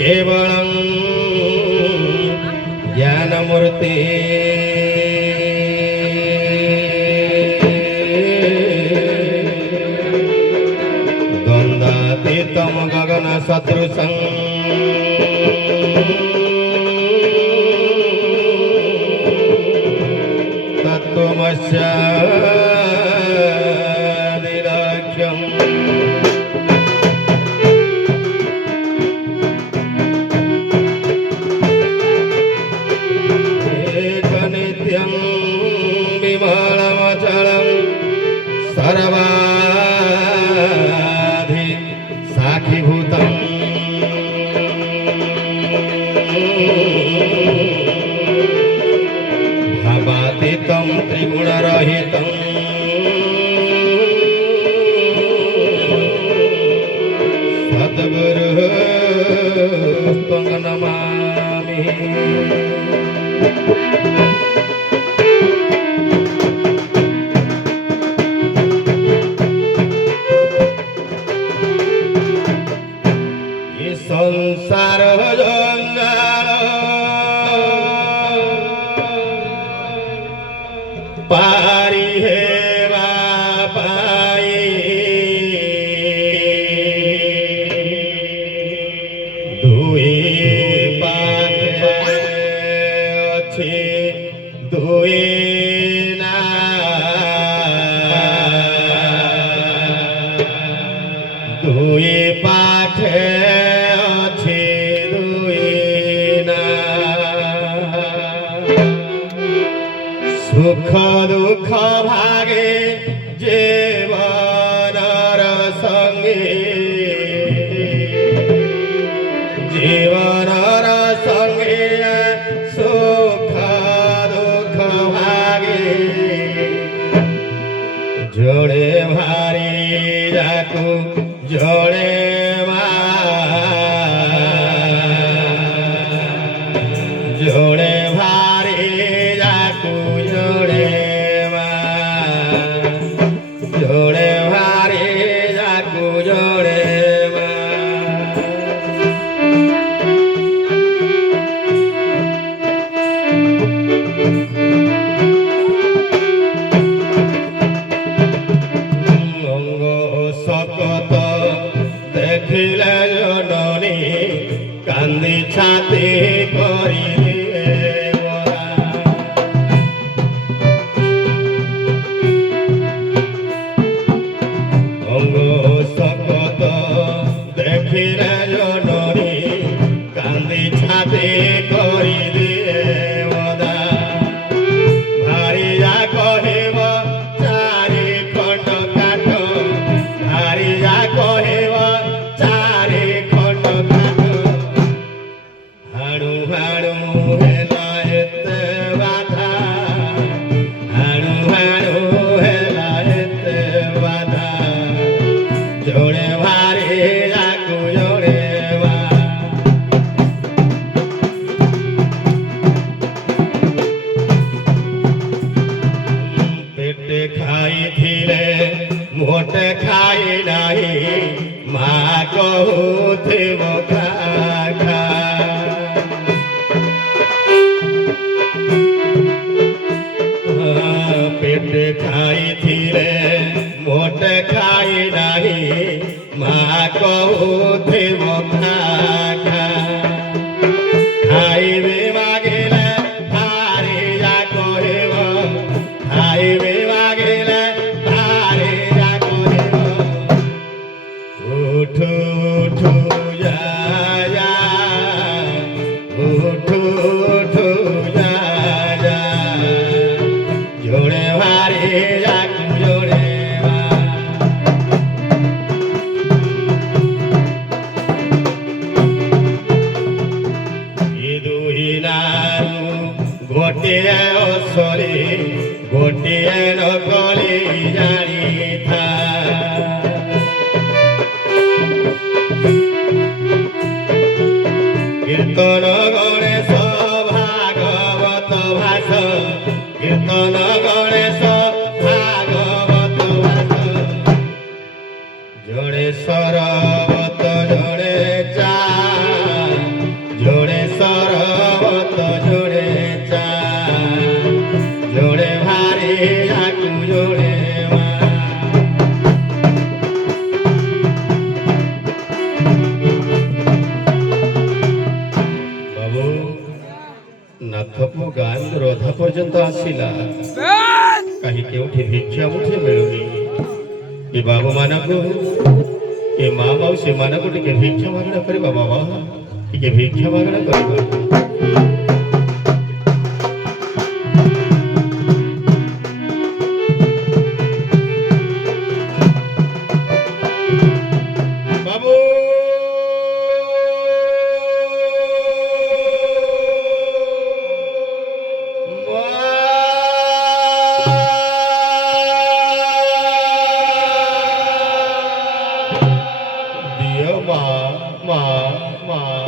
केवलं ज्ञानमूर्ति द्वन्द्वातीतं गगनसदृशं तत्त्वमस्यादिलक्ष्यम् एकनित्यं विमलमचलं सर्वाधि साक्षीभूतम् भावातीतं त्रिगुणरहितं सद्गुरुं नमामि। ये संसार जंजाल पारी हेवा पाई दुई पाखे अच्छी दुई ना दुई पाखे अच्छी दुई ना सुख दुख भागे जीवनर संगी जीवनर संगी सुख दुख भागे जोड़े भारी जाकू जोड़े जोड़े भारी जाकू जोड़े जोड़े भारी जाकू जोड़े अंग सकत देखिले जननी कांदी छाती करी अंग सकत देखिले जननी कांदी छाती करी दिए बदा भारी जा कहब चारि खंड काठ भारी जा कहब चारि खंड काठ हाणु हाणु हेला एते बाधा हाणु हाणु हेला एते बाधा जोड़े भारी जाकू जोड़े पेटे खाई थिले मोटे खाई नहीं माँ कहूथिव खा खा पेटे खाई थिले मोटे खाई नहीं माँ कहूथिव खा खा खाइबे मागिले भारी जा कहब खाइबे मागिले भारी जा कहब उठू उठू जा जा उठू उठू जा जा जोड़े भारी जाकू जोड़े गोटिए ओसरी गोटिए नकली जानी था कीर्तन गणेश भागवत भाष कीर्तन गणेश भागवत भाष जड़े सरबत जड़े चा ନାଥପୁଅ ଗାଁ ରଧା ପର୍ଯ୍ୟନ୍ତ ଆସିଲା, କାହିଁ କେଉଁଠି ଭିକ୍ଷା ମୁଠେ ମିଳୁନି। ଏ ବାବୁ ମାନଙ୍କୁ ଏ ମା ମାଉସୀ ମାନଙ୍କୁ ଟିକେ ଭିକ୍ଷା ମାଗଣା କରିବା ବାବା, ଟିକେ ଭିକ୍ଷା ମାଗଣା କରିବା।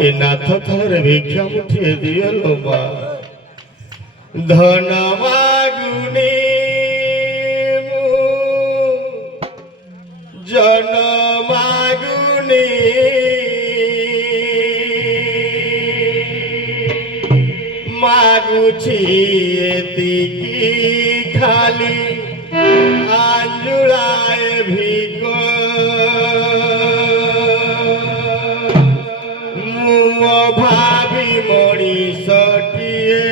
ए नाथ थर भिक्षा मुठे दियलो मा, धन मागुनी जन मागुनी, मागुछि एतिकी खाली आंजुळाए भिक, भाभी मणिषटिए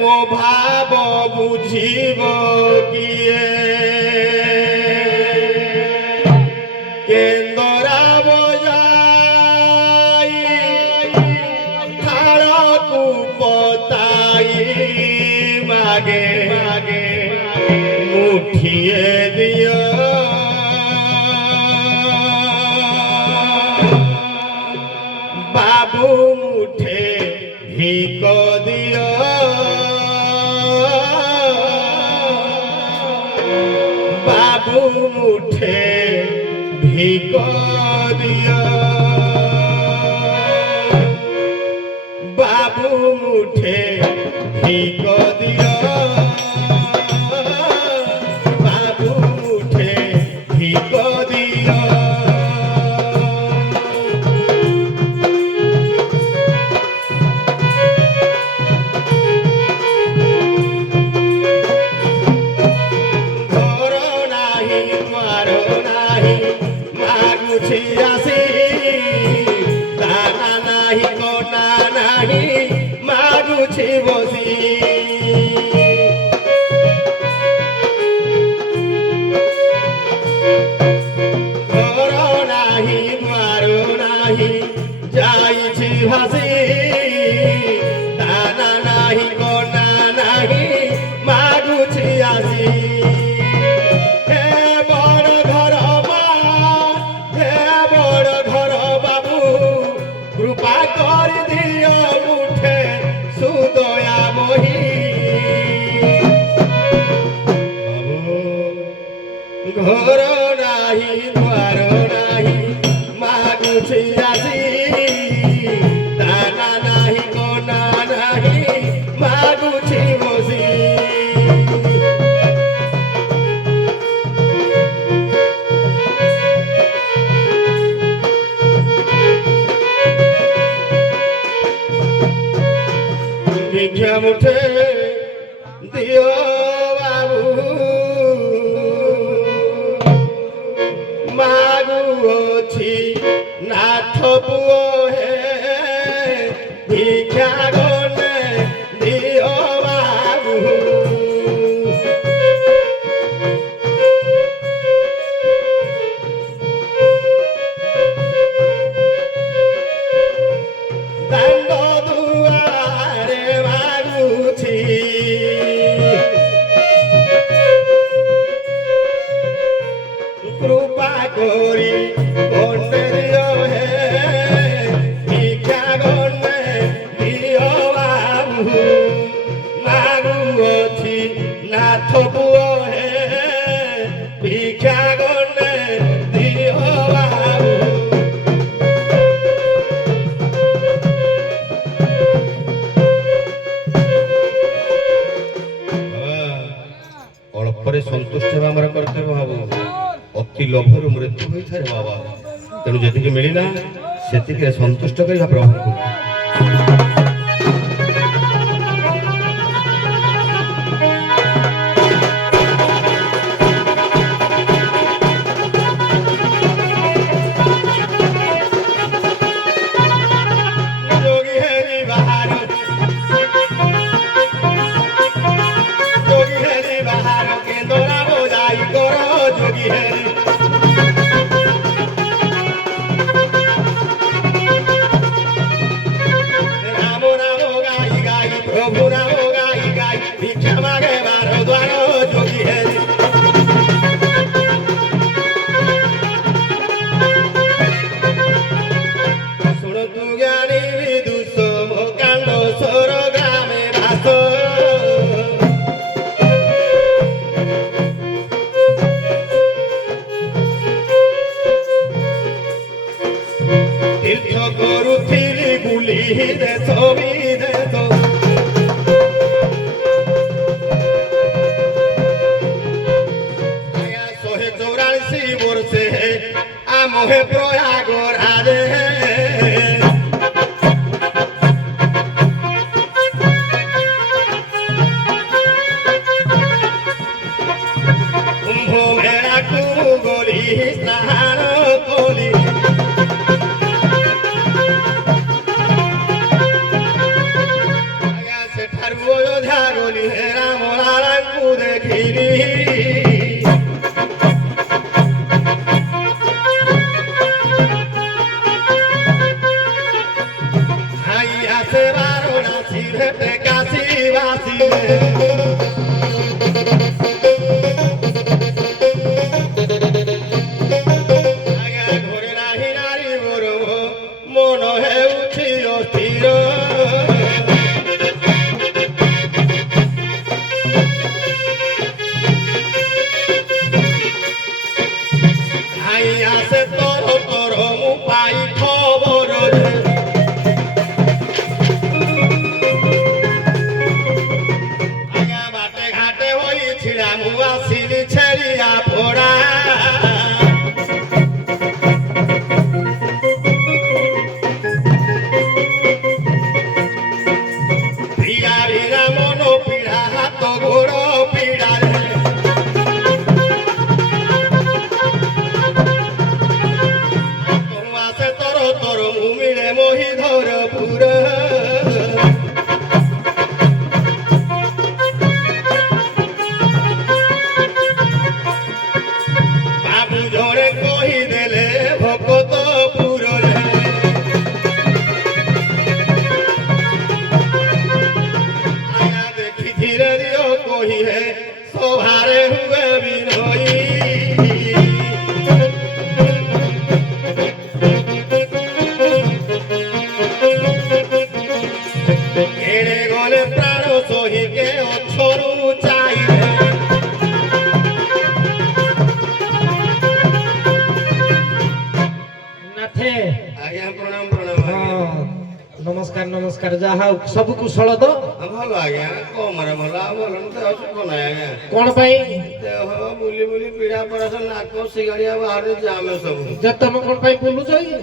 मो भाव बुझिब किए, केन्दरा बजाई थाळकु पताई मागे मुठिए दियो बाबू मुठे भिक दियो, बाबू मुठे भिक दियो, बाबू मुठे भिक दियो, बाबू मुठे भिक दियो। घर नाही द्वार नाही मागुछि आसी, दाना नाही कोना नाही मागुछि बसी। भिक्षा मुठे दियो बाबू, मागुछि नाथ पुओ हे भिक्षा गने दियो बाबू। दांड दुआरे मागुछि कृपा करी गने दियो हे भिक्षा गने दियो बाबू। मागुछि नाथ पुओ हे भिक्षा गने दियो बाबू। ଅଳ୍ପରେ ସନ୍ତୁଷ୍ଟ ହେବା ଆମର କର୍ତ୍ତବ୍ୟ ଭାବୁ, ଅତି ଲୋଭରୁ ମୃତ୍ୟୁ ହୋଇଥାଏ ବାବା, ତେଣୁ ଯେତିକି ମିଳିଲା ସେତିକିରେ ସନ୍ତୁଷ୍ଟ କରିବା ପ୍ରଭୁଙ୍କୁ। ଯୋଗୀ তীর্থ করুଥିଲି বুলি দেশ বিদেশ আয়া 184 বর্ষে আমহে প্রয়াগরাজে কুম্ভ মেলাকু গলি স্নান কলি আয়া সেঠারু অযোধ্যা গলি রাম লালাଙ୍କୁ ଦେଖିଲି আইয়া সে বারাণসী ভেটে কাশী বাসিলে মন হেউছি অস্থির আই আসে তর তর মু পাই খবর আজ্ঞা বাটে ঘাটে হইছিলা মু আসিলি ছেড়িয়া পড়া মন পীড়া হাত গোড় পীড়ারে আসে তর তর মুমিলে মহিধর পুর বাবু জনে কহিদেলে ভকত পুরে ধীরে দিও কহি হে সোভারে হুয়ে বিনয়ী এড়ে গলে প্রাণ সহিকে অছরু চাইলে নাথে আজ্ঞା প্রଣାମ প্রଣାମ ହଁ ନମସ୍କାର ନମସ୍କାର ଯାହା ହଉ ସବୁ କୁଶଳ ତ ଭଲ ଆଜ୍ଞା କମରେ ଭଲ ଆଉ ଭଲ ତ ସୁଖ ନାହିଁ ଆଜ୍ଞା କଣ ପାଇଁ ଦେହ ବୁଲି ବୁଲି ପିଡ଼ା ପରାସ ନାକ ସିଗାଡ଼ିଆ ବାହାରେ ଜାମେ ସବୁ ଯେ ତମେ କଣ ପାଇଁ ବୁଲୁଛ କି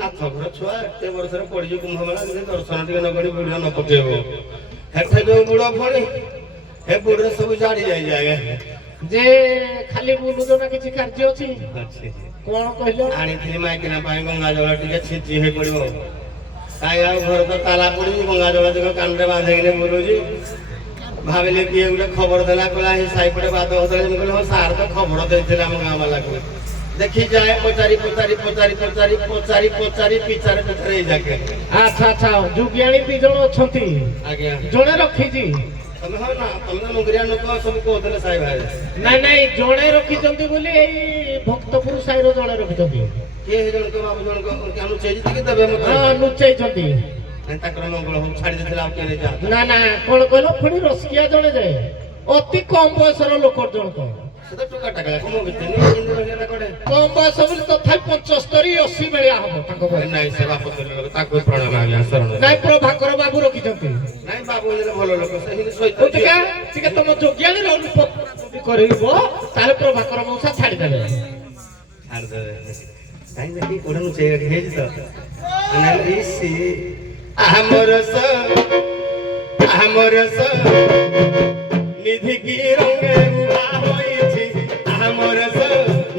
ନାଥ ଘର ଛୁଆ ଏତେ ବର୍ଷରେ ପଡ଼ିଛୁ କୁମ୍ଭ ମେଳା ଦର୍ଶନ ଟିକେ ନ କରି ଭିଡ଼ିଓ ନ ପକେଇବ ହେଠେ ଯୋଉ ବୁଡ଼ ଫଳି ହେ ବୁଡ଼ରେ ସବୁ ଜାଡ଼ି ଯାଇଛି ଆଜ୍ଞା ଯେ ଖାଲି ବୁଲୁଛ ନା କିଛି କାର୍ଯ୍ୟ ଅଛି ଅଛି କଣ କହିଲ ଆଣିଥିଲି ମାଇକିନା ପାଇଁ ଗଙ୍ଗା ଜଳ ଟିକେ ଛିଞ୍ଚି ହେଇ ପଡ଼ିବ କାଇଁ ଆଉ ଘର ତ ତାଲା ପଡ଼ିଛି ଗଙ୍ଗା ଜଳ ଟିକେ କାନରେ ବାନ୍ଧିକିନି ବୁଲୁଛି ଭାବିଲି କିଏ ଗୋଟେ ଖବର ଦେଲା କହିଲା ଏଇ ସାଇପଟେ ବାଦ ହଉଥିଲା ମୁଁ କହିଲି ହଁ ସାର୍ ତ ଖବର ଦେଇଥିଲେ ଆମ ଗାଁ ବାଲାକୁ ଦେଖି ଯାଏ ପଚାରି ପଚାରି ପଚାରି ପଚାରି ପଚାରି ପଚାରି ପିଚାରେ ପିଚାରେ ଏଇ ଯାକେ ଆଚ୍ଛା ଆଚ୍ଛା ଯୋଗିଆଣୀ 2 ଜଣ ଅଛନ୍ତି ଆଜ୍ଞା ଜଣେ ରଖିଛି ତମେ ହଁ ନା ତମେ ତ ନୁଗରିଆ ଲୋକ ସବୁ କହୁଥିଲେ ସାଇ ଭାଇ ନାଇଁ ନାଇଁ ଜଣେ ରଖିଛନ୍ତି ବୋଲି ଏଇ ଭକ୍ତପୁର ସାହିର ଜଣେ ରଖିଛନ୍ତି କିଏ ଜଣକ ବାବୁ ଜଣକ ଲୁଚେଇଛି ଟିକେ ଦେବେ ମତେ ହଁ ଲୁଚେଇଛନ୍ତି ତାଙ୍କର ମଙ୍ଗଳ ହଉ ଛାଡ଼ି ଦେଇଥିଲେ ଆଉ କିଏ ନେଇଯାଆନ୍ତା ନା ନା କଣ କହିଲ ପୁଣି ରସିକିଆ ଜଣେ ଯାଏ ଅତି କମ ବୟସର ଲୋକ ଜଣକ ସେ ତ ଟୁକା ଟାକା କମ ଭିତରେ କିନ୍ତୁ ରହିଲେ ତାକಡೆ କମ ବୟସ ବୋଲି ତଥାପି 75-80 ଭଳିଆ ହବ ତାଙ୍କ ବୟସ ନାଇଁ ସେ ବାପ ଧରିବାକୁ ତାକୁ ପ୍ରଣାମ ଆଜ୍ଞା ଶରଣ ନାଇଁ ପ୍ରଭାକର ବାବୁ ରଖିଛନ୍ତି ନାଇଁ ବାବୁ ହେଲେ ଭଲ ଲୋକ ସେ ହିନ୍ଦୀ ସହିତ ଟିକେ ତମ ଯୋଗ୍ୟାଣୀର କରିବ ତାହେଲେ ପ୍ରଭାକର ମଉସା ଛାଡ଼ିଦେବେ ଛାଡ଼ିଦେବେ କାହିଁ ଦେଖି କୋଉଠି ଲୁଚେଇ ହେଇଛି ତ ଆମର निधि की रंगे उभा होइछि हमर स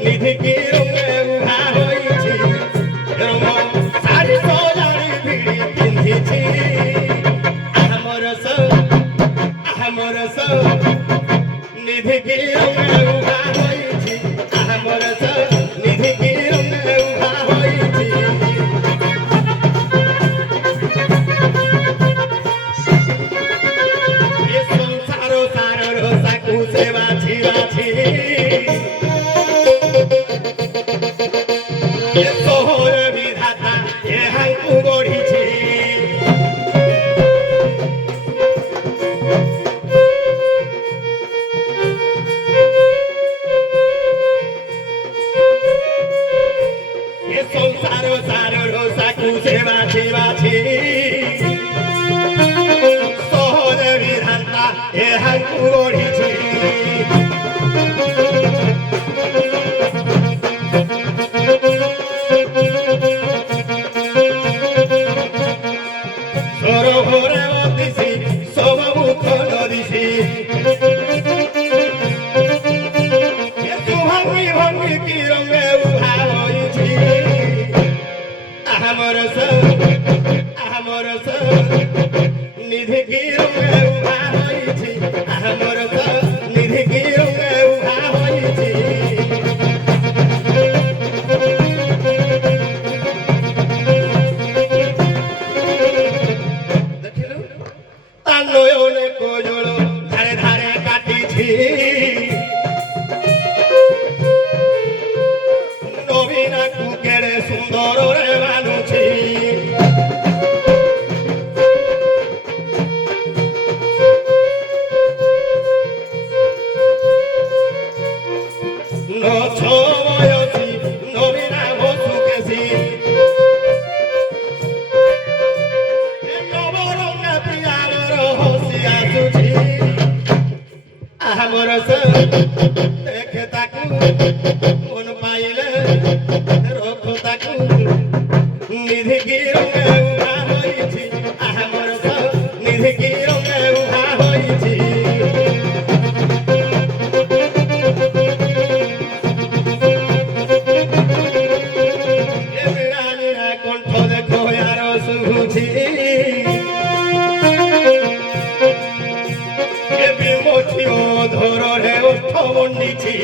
निधि की रंगे उभा होइछि रंग साड़ी सोलारी भिड़ी पिंधिछि हमर स निधि की रंगे उभा होइछि हमर स निधि की रंगे उभा होइछि ये संसारो सारो साकु से बाछी बाछी ସଂସାର ସାରର ସାକୁ ସେ ବାଛି ବାଛି ସହଜ ବିଧାତା ଏହାକୁ ଗଢ଼ିଛି। ସରୋବର ବତିସି ସବୁ ମୁଖ ନଦିସି ଭଙ୍ଗି ଭଙ୍ଗି କି ରଙ୍ଗେ ଉଭା ହୋଇଛି ଆମର ନିଧି କି ରଙ୍ଗେ ଉଭା ହୋଇଛି ଆମର ନିଧି କି ରଙ୍ଗେ ଉଭା ହୋଇଛି। ଦେଖିଲୁ ତା ନୟନେ କୋଜଳ ଧାରେ ଧାରେ କାଟିଛି নবীনাকু কেড়ে সুন্দরে মানুছি নছ বয়সী নবীনা বসুকেছি নবরঙ্গা প্রিয়ার হসি আসুছি আমার দেখে তাকু মন পাইলে রখ তাকু নিধি কি রঙে উভা হয়েছি আমার নিধি কি রঙে উভা হয়েছি। কণ্ঠ দেখো আর শুভুছি বিমোঠি ও ধরে ওঠ মন্ডিছি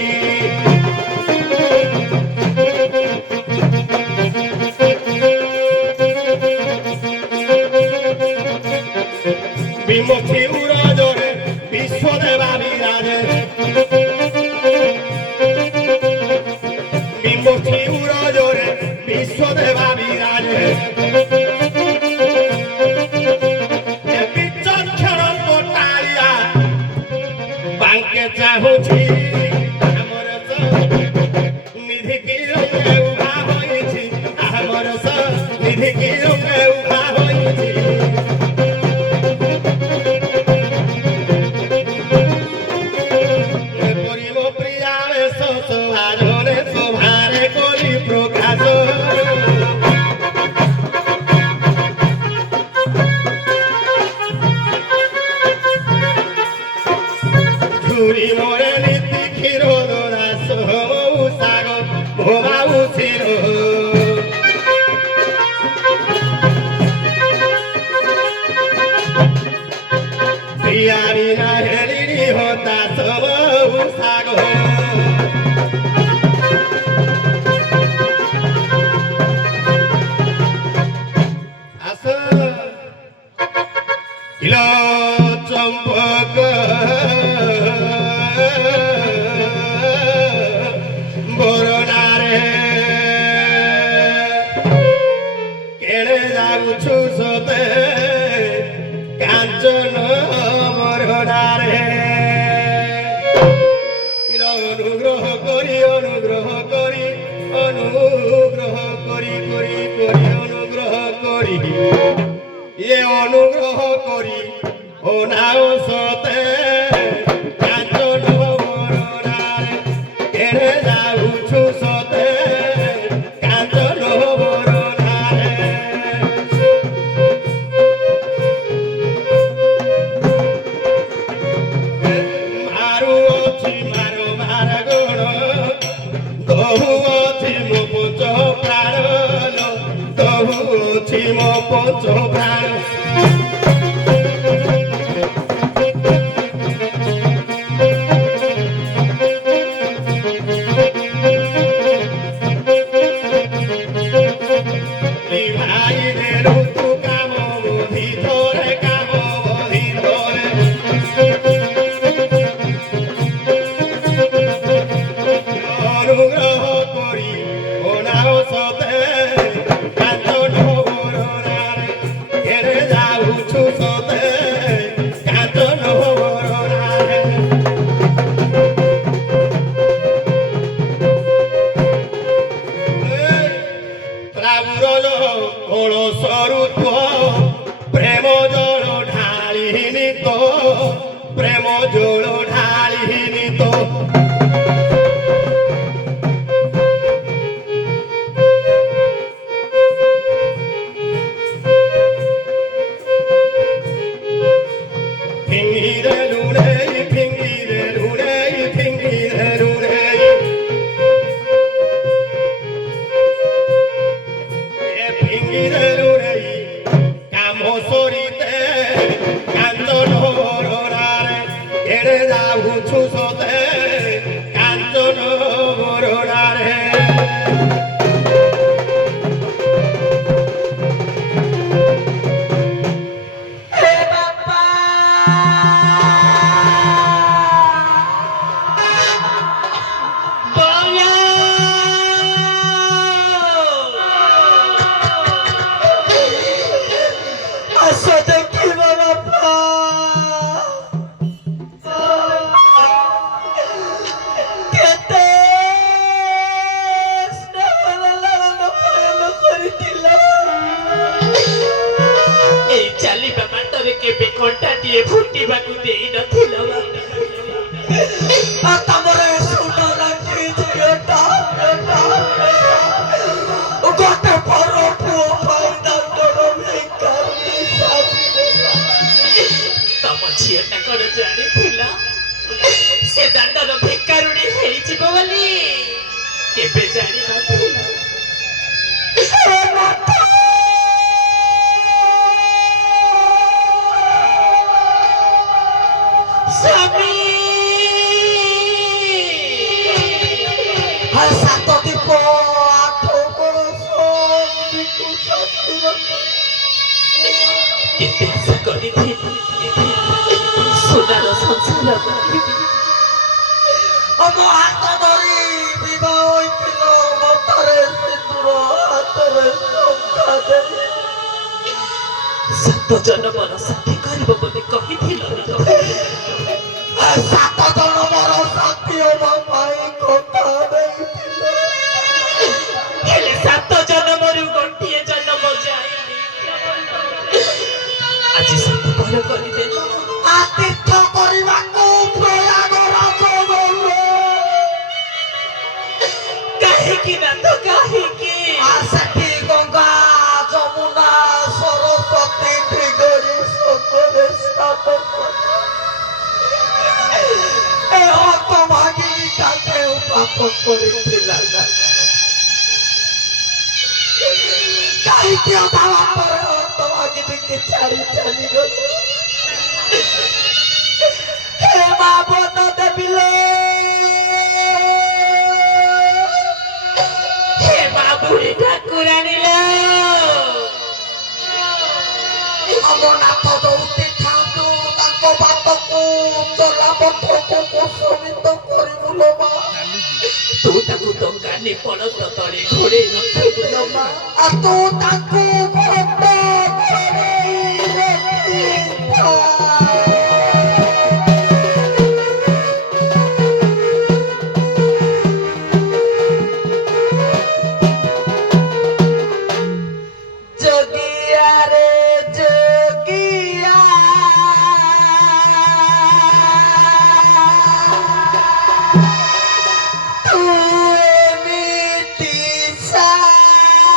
বিমোঠি উড়জরে বিশ্বদেবা বিরাজে বিমোঠি উড়জরে বিশ্বদেবা বিরাজে বিচক্ষণ কোটালিয়া বাঙ্কে চাহুছি আমার নিধি কি রঙে উভা হয়েছি আমার নিধি কি রঙে উভা হয়েছি। করিব প্রিয়ারে শোভারে শোভারে করি প্রকাশ ঝুরি মোরে নীতি ক্ষীর দাস সাগ ভোমাউ ছিল প্রিয়ারি না হেলিনি হতা সব সাগ আস ইল চম্পক বরণারে কেড়ে যাউছু সতে কাঞ্চন বরণারে অনুগ্রহ করি অনুগ্রহ করি অনুগ্রহ করি করি করি অনুগ্রহ করি এ অনুগ্রহ করি ও নাও সতে কাঞ্চন বরণারে কেড়ে যাউছু সতে কাঞ্চন বরণারে মারু অছি মারো মার গুণ তহু অছি মো পঞ্চ প্রাণ তহু অছি মো পঞ্চ প্রাণ অনুগ্রহ করি ও নাও সতে কাঞ্চন বরণারে কেড়ে যাও ରାଉର କଳସରୁ ପ୍ରେମ ଜଳ ଢାଳିନି ତ ପ୍ରେମ ଜଳ ଢାଳିନି ତ ফিঙ্গিরে লুড়ে ফিঙ্গিরে লুড়ে ফিঙ্গিরে লুড়ে ফিঙ্গিরে লুড়ে কাম সরিতে কাঞ্চন বরণারে এড়ে যাউছু সতে কাঞ্চন বরণারে ଚାଲିବା ବାଟରେ କେବେ କଣ୍ଟାଟିଏ ଫୁଟିବାକୁ ଦେଇ ନଥିଲ ତମର ସୁଟ ଲାଗି ଗୋଟେ ପର ପୁଅ ପାଇଁ ଦାଣ୍ଡର ତମ ଝିଅଟା କଣ ଜାଣିଥିଲ ସେ ଦାଣ୍ଡର ଭିକାରୁଣୀ ହେଇଯିବ ବୋଲି କେବେ ଜାଣିନଥିଲ ସାତଟି ଆଠ କେତେ ଆଶା କରିଥିଲି ସୁନାର ସଂସାର କରିବି ମୋ ହାତ ଧରି ବିବାହ ହୋଇଥିଲ ମତରେ ସିନ୍ଦୁର ହାତରେ ଶଙ୍ଖା ଦେଇ ସାତ ଜନମର ସାଥୀ କରିବ ବୋଲି କହିଥିଲ ସାତ ଜଣଙ୍କର ସାଥୀ ହେବା ପାଇଁ କଥା ଦେଇଥିଲ ହେଲେ ସାତ ଜନମରୁ ଗୋଟିଏ ଜନମ ଯାଇନି ଆଜି ସାତ ଘର କରିଦେଲ ଆତିଥ୍ୟ କରିବାକୁ ପ୍ରୟାଗରାଜ ଗଲେ କାହିଁକି ନାଥ କାହିଁକି ସେଠି ଗଙ୍ଗା ଯମୁନା ସରସ୍ୱତୀ ଦିଗରେ ସତରେ ସ୍ନାନ ଏ ହକ ଭାଗିଟା କେଉଁ ପାପ କରିଥିଲା କାହିଁକି ଅଧା ବାଟରେ ହକ ଭାଗିଟିକି ଛାଡ଼ି ଚାଲିଗଲେ ହେ ମା ବନ ଦେବିଲେ ହେ ମା ବୁଢ଼ୀ ଠାକୁରାଣୀଲୋ ଅମରନାଥ ଯୋଉଠି ଥାନ୍ତୁ ତାଙ୍କ ବାଟକୁ ଚଲା ପଥକୁ କୁସୁମିତ କରିବୁ ଲୋ ମା ତୁ ତାକୁ ଦୋକାନୀ ପଣସ ତଳେ ଘୋଡ଼େଇ ରଖିବୁ ଲୋ ମା ତୁ ତାଙ୍କୁ ଖଣ୍ଡ ଘୋଡ଼େଇ ରଖିଥା जोगिया रे जोगिया तू नीति साथी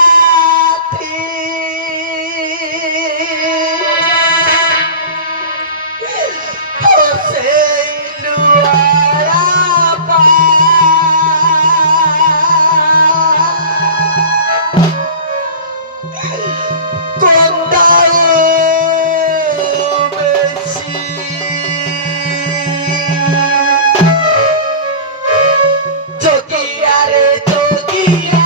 से लुआरा पा जोगिया रे जोगिया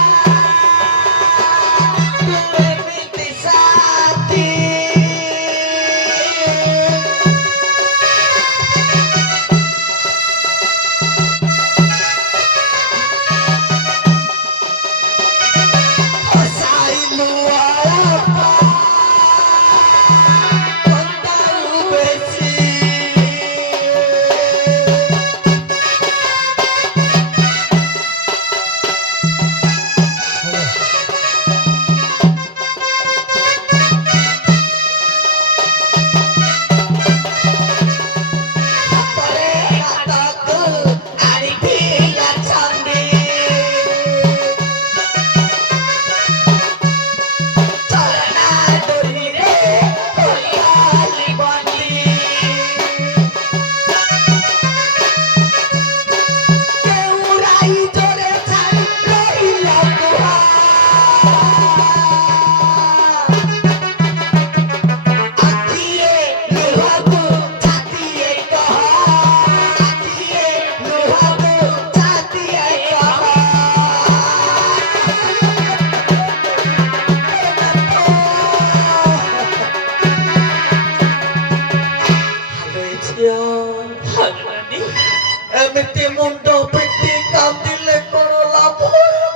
ଏମିତି ମୁଣ୍ଡ ପିଟି କାନ୍ଦିଲେ କଣ ଲାଭ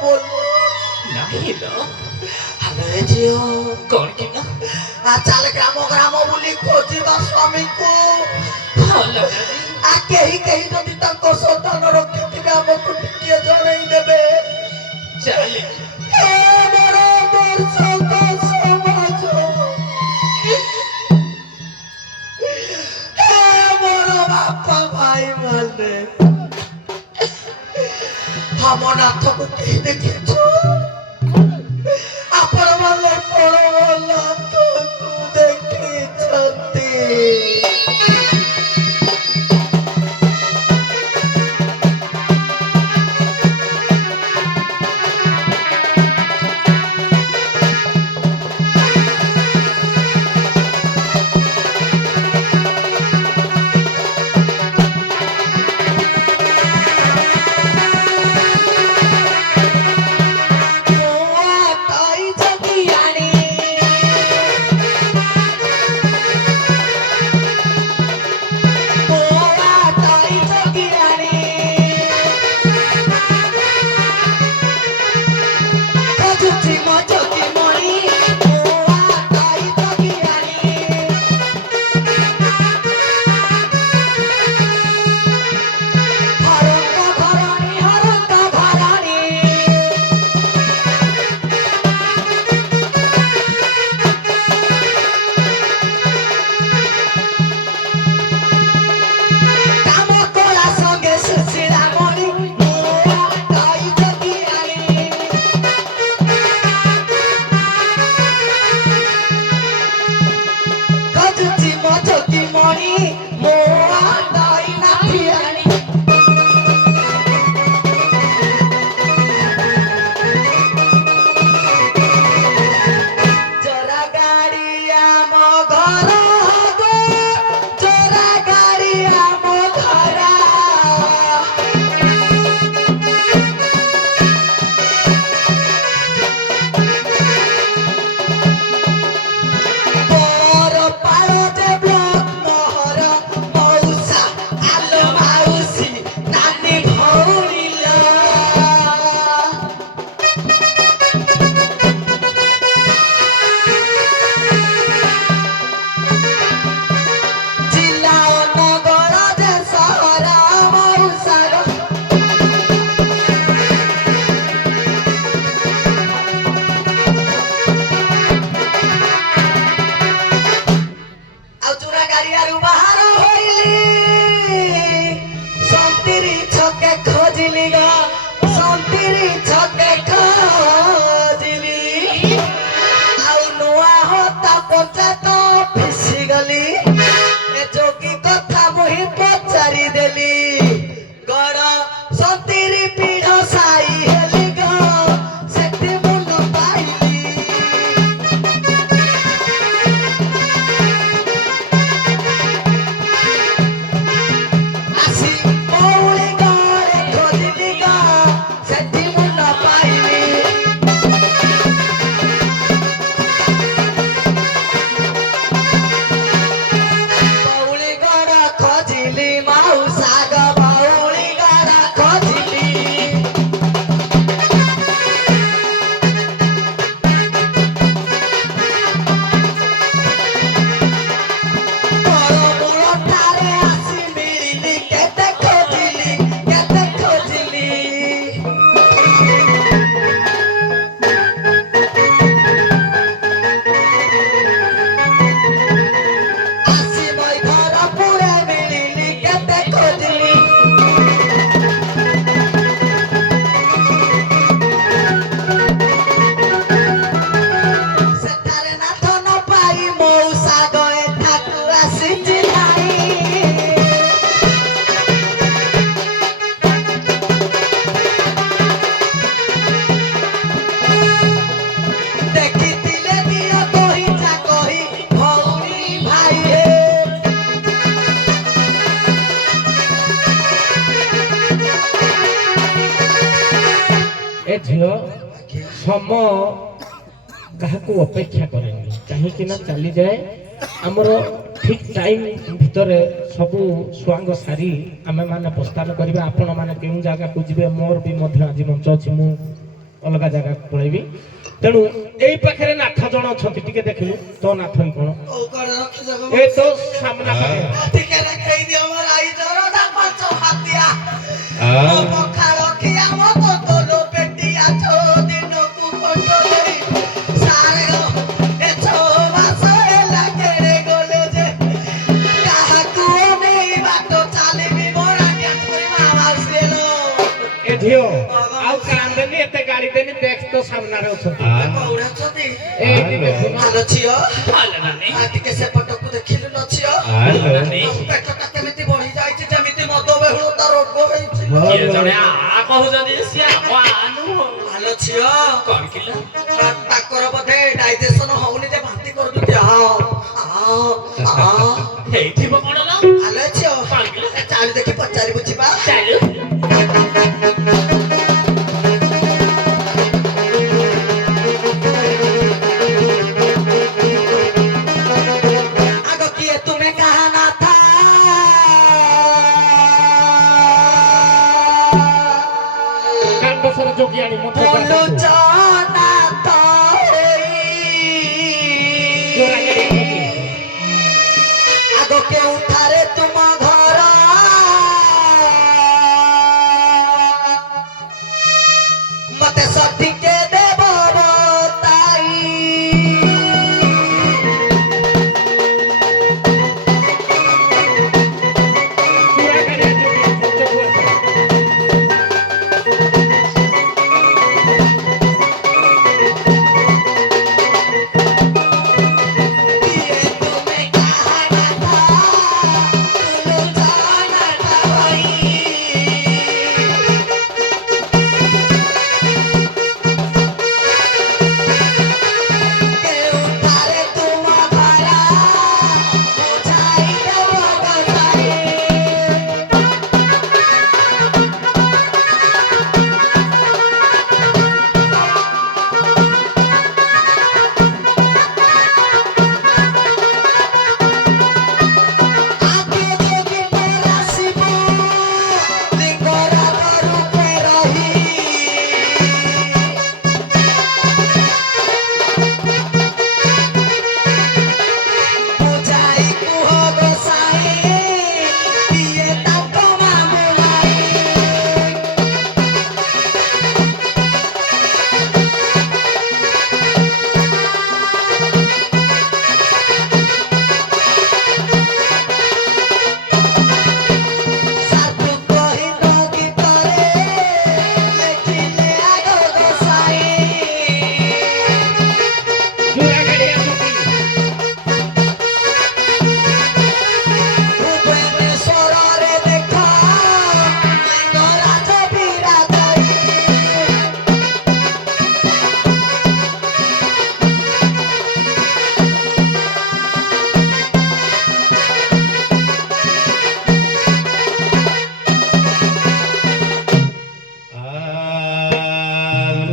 ବୋଲ? ନାହିଁ ଲୋ। ଆରେ ଝିଅ କଣ କି ନା? ଚାଲ ଗ୍ରାମ ଗ୍ରାମ ବୁଲି ଖୋଜିବା ସ୍ୱାମୀଙ୍କୁ। ଭଲ କେହି କେହି ଯଦି ତାଙ୍କ ସନ୍ତାନ ରଖିଥିବେ ଆମକୁ ଟିକେ ଜଣେଇ ଦେବେ। ଚାଲେ। ହେ ମୋର ଦର୍ଶକ ସମାଜ, ହେ ମୋର ବାପା ଭାଇ ମାନେ, ଆମ ନାଥକୁ କେହି ଦେଖିଛ? ଆପଣ ମାନେ କଣ ନାଥକୁ ଦେଖିଛନ୍ତି? ए झियो सम काहाकू अपेक्षा करेनी काहे कि ना चली जाए ଆମର ଠିକ୍ ଟାଇମ୍ ଭିତରେ ସବୁ ଛୁଆଙ୍କ ସାରି ଆମେମାନେ ପ୍ରସ୍ଥାନ କରିବା। ଆପଣମାନେ କେଉଁ ଜାଗାକୁ ଯିବେ ମୋର ବି ମଧ୍ୟ ଆଜି ମଞ୍ଚ ଅଛି, ମୁଁ ଅଲଗା ଜାଗାକୁ ପଳେଇବି। ତେଣୁ ଏଇ ପାଖରେ ନାଥ ଜଣ ଅଛନ୍ତି, ଟିକେ ଦେଖିଲୁ ତୋ ନାଥ ହିଁ କଣ କୋଉ କಡೆ ରଖିଛ ଗୋ? ଏ ତ ସାମ୍ନା ପାଖରେ। ଟିକେ ଦେଖେଇ ଦିଅ ମୋର ଆଇ ଜର ପାଞ୍ଚ ହାତିଆ ଆଉ ପଖାଳ ଖିଆ ମୋ ବୋତଲ ପେଟିଆ ଛଅ ଦିନକୁ ପଟୋଇ ସାରେ ଗো ଏ ଛଅ ମାସ ହେଲା କେଡ଼େ ଗଲେ ଯେ କାହାକୁ ନେଇ ବାଟ ଚାଲିବି ମୋର ଡ୍ୟାନ୍ସ କରି ମାମା ଆସିଲ। ଏ ଝିଅ ଆଉ କାନ୍ଦେନି, ଏତେ ଗାଳି ଦେନି, ଦେଖ ତ ସାମ୍ନାରେ ଅଛନ୍ତି। କୋଉଠି ଅଛନ୍ତି? ଏଇଠି ଦେଖୁନ। ଭଲ ଝିଅ ଭଲ ନାନୀ ଟିକେ ସେପଟକୁ ଦେଖିଲୁ ନ ଝିଅ? ନାନୀ ପେଟଟା କେମିତି ବଢି ଯାଇଛି ଯେମିତି ମଦ ବେହୁଳତା ରୋଗ ହେଇଛି। କିଏ ଜଣେ କହୁଛନ୍ତି ସିଏ ନୁହଁ ଭଲ ଝିଅ କଣ କିଲୋ ତାଙ୍କର ବୋଧେ ଡାଇଜେସନ ହଉନି ଯେ ବାନ୍ତି କରୁଛନ୍ତି। ହେଇଥିବ କଣ ନା ଭଲ ଝିଅ କଣ କିଲୋ ଚାଲୁ ଦେଖି ପଚାରିବୁ ଯିବା। ଚାଲୁ ଆଗ କିଏ ତୁମେ କାହା ନା ଥା କାଣ୍ଡସର ଯୋଗିଆଣି ମତେ ବୋଲୁ ଜନାଥ ଆଗ କେଉଁଠାରେ ତୁମ ଘର ମତେ ସଠିକ ଦେବ ତାଇ।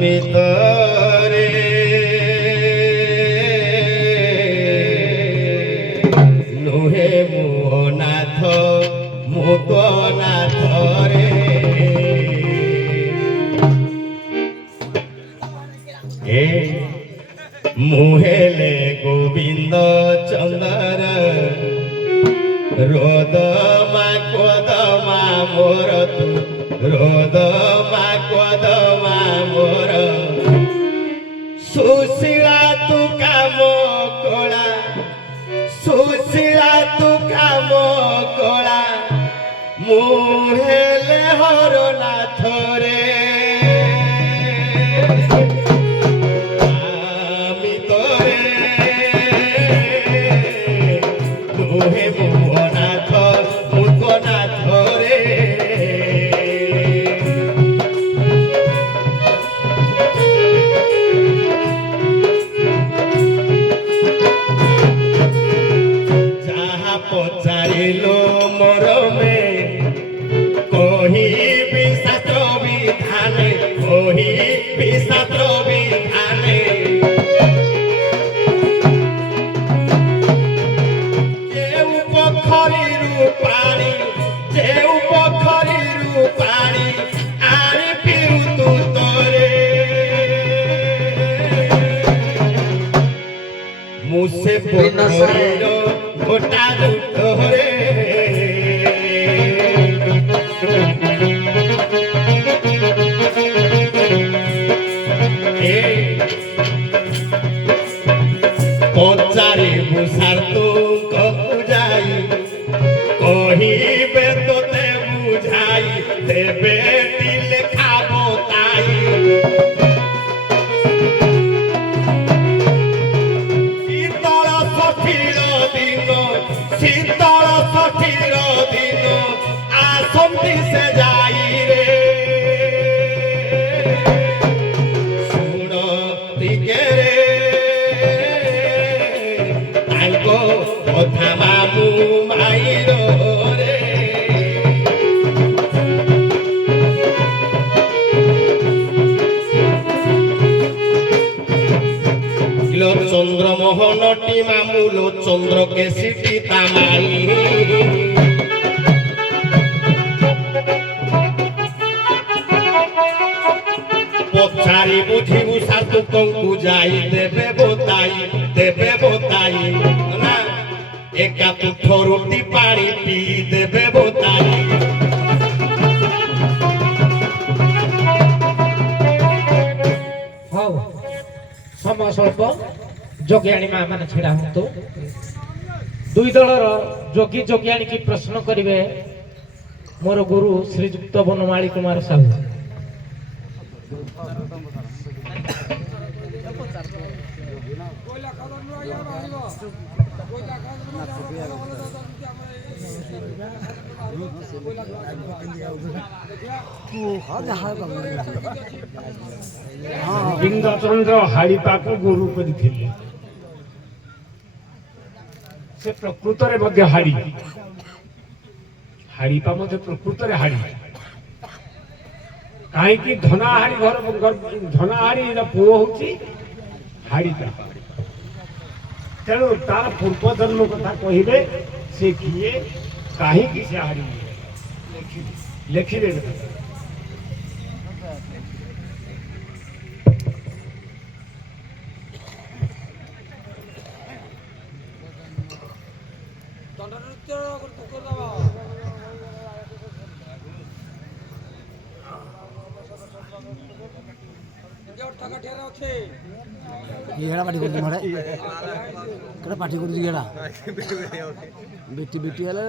মিতরে নুহে মোহনাথ মুকনাথ রে এ মুহেলে গোবিন্দ চন্দর রোদমা কোদমা মোর তু রোদমা কোদমা মোর সুশীলা তু কাম কলা সুশীলা তু কাম কলা মুহেলে হরনাথ রে আমি তোরে নুহে মোহনাথ মুকনাথ রে মুসে বনরির গোটা দুঃখরে পচারে বুসার তো যাই কহিবে তোতে বুঝাই দেবে দিলে খাবো তাই শীতল ষষ্ঠীর দিন শীতল ষষ্ঠীর দিন আসন্তি সে যাই রে শুণ দিকে রে তাঙ্ক কথা মামু মাইর রে চন্দ্রমোহনটি মামুল চন্দ্র কেশিটি তামালি পচারি বুঝিবু সাধু কঙ্কু যাই দেবে বোতাই না একা তুঠ রুটি পানি পি দেবে বোতাই ହଉ ସମୟ ସ୍ୱଳ୍ପ ଯୋଗିଆଣୀ ମା ମାନେ ଛିଡ଼ା ହୁଅନ୍ତୁ ଦୁଇ ଦଳର ଯୋଗୀ ଯୋଗିଆଣୀ କି ପ୍ରଶ୍ନ କରିବେ ମୋର ଗୁରୁ ଶ୍ରୀଯୁକ୍ତ ବନମାଳୀ କୁମାର ସାହୁ ବିନ୍ଦଚନ୍ଦ୍ର ହାଡ଼ିପାକୁ ଗୁରୁ କରିଥିଲେ ସେ ପ୍ରକୃତରେ ମଧ୍ୟ ହାଡ଼ି ହାଡ଼ିପା ମଧ୍ୟ ପ୍ରକୃତରେ ହାଡ଼ି କାହିଁକି ଧନାହାଡ଼ି ଘର ଧନାହାଡ଼ିର ପୁଅ ହଉଛି ହାଡ଼ିପା ତେଣୁ ତାର ପୂର୍ବ ଜନ୍ମ କଥା କହିବେ ସେ କିଏ କାହିଁକି ସେ ହାଡ଼ି ଲେଖିବେ ଇଏଡ଼ା ପାଟି କରୁଛି ମାଡ଼େ କେଟା ପାଟି କରୁଛି ଇଏଡ଼ା ବିଟି ବିଟି ହେଲେ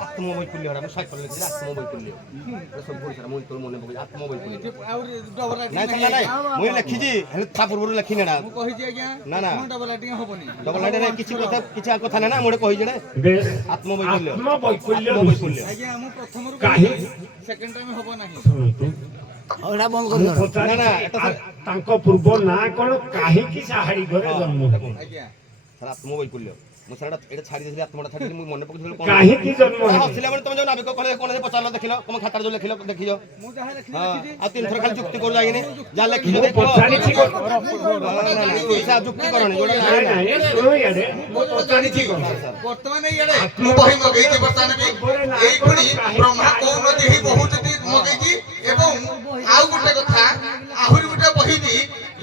আত্মমোবাইল করলে আমি সাইকেল লেগে আত্মমোবাইল করলে সব ভুল সারা মই তোর মনে পড়ে আত্মমোবাইল করলে নাই নাই মই লেখিছি হেলে তা পূর্বରୁ লেখিনে না ମୁଁ କହିଛି ଆଜ୍ଞା ନା ନା ଡବଲ ରାଇଟିଂ ହବନି ଡବଲ ଲାଇନରେ କିଛି କଥା ନା ମୁଁ କହିଛି ଯେ ବେଶ ଆତ୍ମବୈକଲ୍ୟ ଆତ୍ମବୈକଲ୍ୟ ଆଜ୍ଞା ମୁଁ ପ୍ରଥମରୁ କାହିଁ ସେକେଣ୍ଡ ଟାଇମ୍ ହବ ନାହିଁ ଆଉ ଏଇଟା ବନ୍ଦ କରିଦେବ ନା ନା ଏଟା ତାଙ୍କ ପୂର୍ବ ନାଁ କଣ କାହିଁକି ସେ ହାଡ଼ି ଘରେ ଜନ୍ମ ହେଲେ? ଆଜ୍ଞା ସାର ଆତ୍ମବୈକଲ୍ୟ ମୁଁ ସାର এটা ছাড়ি দিয়েছিলি আত্মটা ছাড়ি দিলি মই মনে পড়ছিল কোন କାହିଁକି ଜନ୍ମ ହେଲେ? ହସିଲା ମାନେ ତମେ ଯୋଉ ନାବିକ କହିଲେ কোন ପଚାରଲ ଦେଖିଲ ତମ ଖାତାରେ ଯୋଉ ଲେଖିଲ ଦେଖିଲ ମୁଁ ଯାହା ଲେଖିଛି ହଁ ଲେଖିଛି ଆଉ ତିନି ଥର ଖାଲି ଯୁକ୍ତି କରୁ ଲାଗିନି ଯାହା ଲେଖିଛ ମୁଁ ଦେଖ ପଚାରିଛି କଣ? ପଇସା ଯୁକ୍ତି କରନି ଯୋଉଟା ନାଇଁ ନାଇଁ ଶୁଣ ଇଆଡ଼େ ମୁଁ ପଚାରିଛି କଣ? ବର୍ତ୍ତମାନ ଇଆଡ଼େ ମୁଁ ବହି ମଗେଇଛି ବର୍ତ୍ତମାନ ବି ଏଇ ପୁଣି ବ୍ରହ୍ମା କୋଉ ନଦୀ ହିଁ ବହୁତ ମଗେଇଛି ଏବଂ ଆଉ ଗୋଟେ କଥା ଆହୁରି ଗୋଟେ ବହି ବି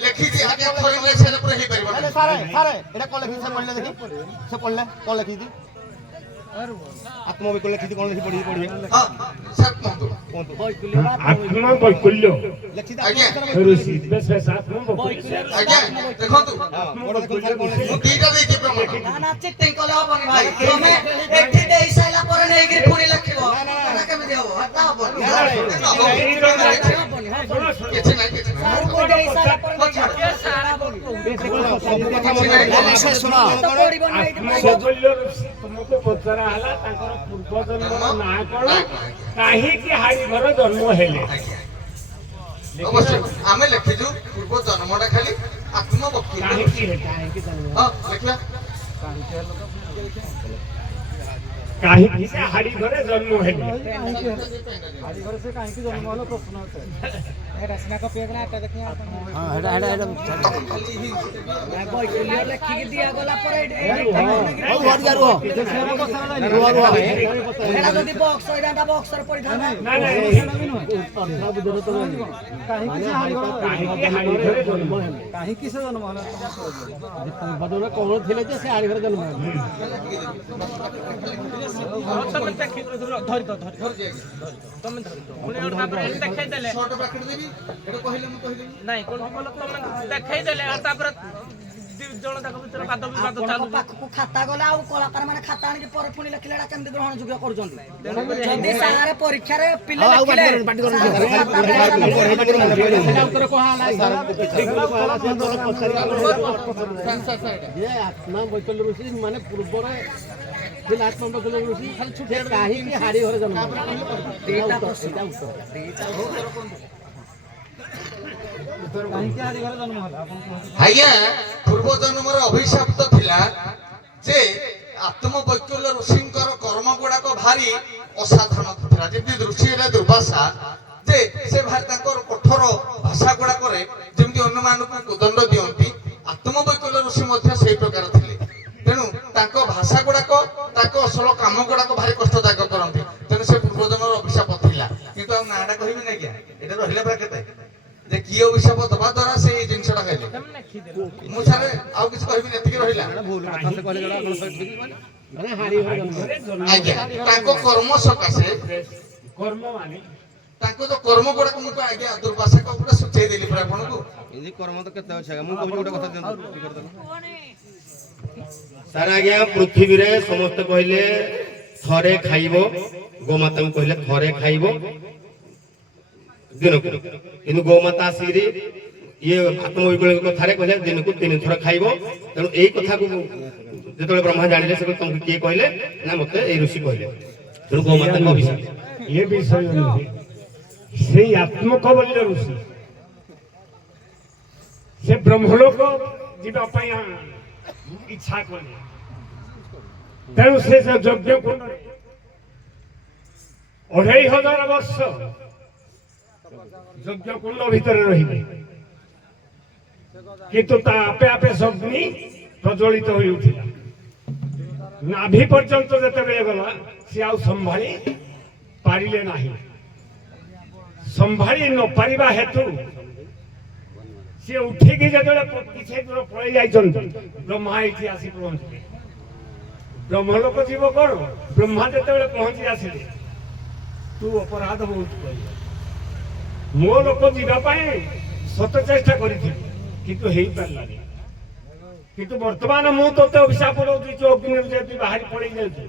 ଲେଖିଛି ଆଜ୍ଞା ଥରେ ଲେଖିଲେ ପୁରା ହେଇପାରିବ ଆରେ ସାରେ ସାରେ এটা কোন লেখিছি সে পড়লে দেখি সে পড়লে কোন লেখিছি আত্মবৈকল্য লেখিছি কোন লেখি পড়িবে ହଁ ସାର୍ କୁହନ୍ତୁ কোনটো ଆତ୍ମବୈକଲ୍ୟ ଲେଖିছি ଆଜ୍ଞା ଋଷି ବେଶ ବେଶ ଆତ୍ମବୈକଲ୍ୟ ଆଜ୍ଞା ଦେଖନ୍ତୁ ହଁ ମୋଟା ଦେଖୁন ସାରେ কোন লেখিছি ମୁଁ ଦିଟା ଦେଇଛି ପ୍ରମାଣ ନା ନା ଚିଟିଂ କଲେ ହବନି ଭାଇ ତମେ ଏଠି ଦେଇ ସାଇଲା ପରେ ନେଇକିରି ପୁଣି ଲେଖିବ ନା, ନା। ନା କେମିତି ହବ ହେଟା ହବ ହବନି ନା, ନା, କିଛି ଶୁଣ, ଶୁଣ। କିଛି ନାହିଁ କିଛି ନାହିଁ ସାର୍ କୋଉଠି ହେଇସାରିଲା ପରେ ପଛରେ। ଶୁଣ ଆତ୍ମବୈକଲ୍ୟ ଋଷି ତୁମକୁ ପଚରା ହେଲା ତାଙ୍କର ପୂର୍ବଜନ୍ମର ନାଁ କଣ କାହିଁକି ହାଡ଼ି ଘର ଜନ୍ମ ହେଲେ ଅବଶ୍ୟ ଆମେ ଲେଖିଛୁ ପୂର୍ବ ଜନ୍ମଟା ଖାଲି ଆତ୍ମବକ୍ତି କାହିଁକି ହେଲେ ହଁ ଲେଖିବା କାହିଁକି ସେ ହାଡ଼ି ଘରେ ଜନ୍ମ ହେଲେ ଲେଖିକି ଦିଆଗଲା ପରେ ଯଦି ବକ୍ସ ଏଇଟା ବକ୍ସରେ ପଡିଥାନ୍ତା ନା ନା କାହିଁକି ହାଡ଼ି ଘରେ ଜନ୍ମ ହେଲେ କାହିଁକି ସେ ଜନ୍ମ ହେଲା ବଦଳରେ କଣ ଥିଲେ ଯେ ସେ ଆଳି ଘରେ ଜନ୍ମ ହେଲା ଛଅଟା ପ୍ୟାକେଟ ଦେବି ଏଟା କହିଲେ ମୁଁ କହିଦେବି ଆପଣଙ୍କ ପାଖକୁ ଖାତା ଗଲା ଆଉ କଳାକାର ମାନେ ଖାତା ଆଣିକି ପରେ ପୁଣି ଲେଖିଲେ ଏଟା କେମିତି ଗ୍ରହଣ ଯୋଗ୍ୟ କରୁଛନ୍ତି ଯଦି ସାର୍ ପରୀକ୍ଷାରେ ପିଲା ଲେଖିଲେ ଆତ୍ମା ବୈକଲ୍ୟ ଋଷି ମାନେ ପୂର୍ବରେ ଆତ୍ମା ବୈକଲ୍ୟ ଋଷି ଖାଲି କାହିଁକି ହାଡ଼ି ଘରେ ଜନ୍ମ କାହିଁକି ହାଡ଼ି ଘରେ ଜନ୍ମ ହେଲା ଆଜ୍ଞା ପୂର୍ବ ଜନ୍ମରେ ଅଭିଶାପ୍ତ ଥିଲା ଯେ ଆତ୍ମବୈକଲ୍ୟ ଋଷିଙ୍କର କର୍ମ ଗୁଡାକ ଭାରି ଅସାଧାରଣ ଥିଲା ଯେମିତି ଋଷିରେ ଦୁର୍ବାସା ଯେ ସେ ଭାରି ତାଙ୍କର କଠୋର ଭାଷା ଗୁଡାକରେ ଯେମିତି ଅନ୍ୟମାନଙ୍କୁ କୁଦଣ୍ଡ ଦିଅନ୍ତି ଆତ୍ମବୈକଲ୍ୟ ଋଷି ମଧ୍ୟ ସେଇ ପ୍ରକାର ଥିଲେ ତେଣୁ ତାଙ୍କ ଭାଷା ଗୁଡାକ ତାଙ୍କ ଅସଲ କାମ ଗୁଡାକ ଭାରି କଷ୍ଟଦାୟକ କରନ୍ତି ତେଣୁ ସେ ପୂର୍ବ ଜନ୍ମର ଅଭିଶାପ ଥିଲା କିନ୍ତୁ ଆଉ ନାଁଟା କହିବି ନା ଆଜ୍ଞା ଏଟା ରହିଲା ପୁରା କେତେ ଯେ କିଏ ଅଭିଶାପ ଦବା ଦ୍ୱାରା ସେ ଏଇ ଜିନିଷଟା ଖାଇଲେ ମୁଁ ସାରେ ଆଉ କିଛି କହିବିନି ଏତିକି ରହିଲା ଆଜ୍ଞା ତାଙ୍କ କର୍ମ ସକାଶେ କର୍ମ ମାନେ ତାଙ୍କ ଯୋଉ କର୍ମ ଗୁଡାକ ମୁଁ ଆଜ୍ଞା ଦୁର୍ବାସା ପୁରା ସୂଚେଇ ଦେଲି ପୁରା ଆପଣଙ୍କୁ ସାର୍ ଆଜ୍ଞା ପୃଥିବୀରେ ସମସ୍ତେ କହିଲେ ଥରେ ଖାଇବ ଗୋମାତାଙ୍କୁ କହିଲେ ଥରେ ଖାଇବ ଦିନକୁ କିନ୍ତୁ ଗୋମାତା ଆସିକିରି ଇଏ ଆତ୍ମବୈକଲ୍ୟ କଥାରେ କହିଲେ ଦିନକୁ 3 ଥର ଖାଇବ ତେଣୁ ଏଇ କଥାକୁ ଯେତେବେଳେ ବ୍ରହ୍ମା ଜାଣିଲେ ସେ ତମକୁ କିଏ କହିଲେ ନା ମତେ ଏଇ ଋଷି କହିଲେ ତେଣୁ ଗୋମାତାଙ୍କ ଅଭିଶାପ ଏ ବିଷୟ ନୁହେଁ ସେଇ ଆତ୍ମକବଲ୍ୟ ଋଷି ସେ ବ୍ରହ୍ମଲୋକ ଯିବା ପାଇଁ ଇଚ୍ଛା କଲେ ତେଣୁ ସେ ଯଜ୍ଞ କୁଣ୍ଡରେ 2500 ବର୍ଷ ଯଜ୍ଞ କୁଣ୍ଡ ଭିତରେ ରହିବେ କିନ୍ତୁ ତା ଆପେ ଆପେ ଅଗ୍ନି ପ୍ରଜ୍ୱଳିତ ହୋଇ ଉଠିଲା ନାଭି ପର୍ଯ୍ୟନ୍ତ ଯେତେବେଳେ ଗଲା ସେ ଆଉ ସମ୍ଭାଳି ପାରିଲେ ନାହିଁ ସମ୍ଭାଳି ନ ପାରିବା ହେତୁ ସେ ଉଠିକି ଯେତେବେଳେ କିଛି ଦୂର ପଳେଇ ଯାଇଛନ୍ତି ବ୍ରହ୍ମା ଏଇଠି ଆସି ପହଞ୍ଚିଲେ ବ୍ରହ୍ମଲୋକ ଯିବ କଣ ବ୍ରହ୍ମା ଯେତେବେଳେ ପହଞ୍ଚି ଆସିଲେ ତୁ ଅପରାଧ ବହୁତ କରିବ ମୋ ଲୋକ ଯିବା ପାଇଁ ଶତ ଚେଷ୍ଟା କରିଥିଲି କିନ୍ତୁ ହେଇପାରିଲାନି କିନ୍ତୁ ବର୍ତ୍ତମାନ ମୁଁ ତୋତେ ଅଭିଶାପ ଦଉଛି ତୁ ଅଗ୍ନିରୁ ଯେମିତି ବାହାରି ପଳେଇ ଯାଉଛି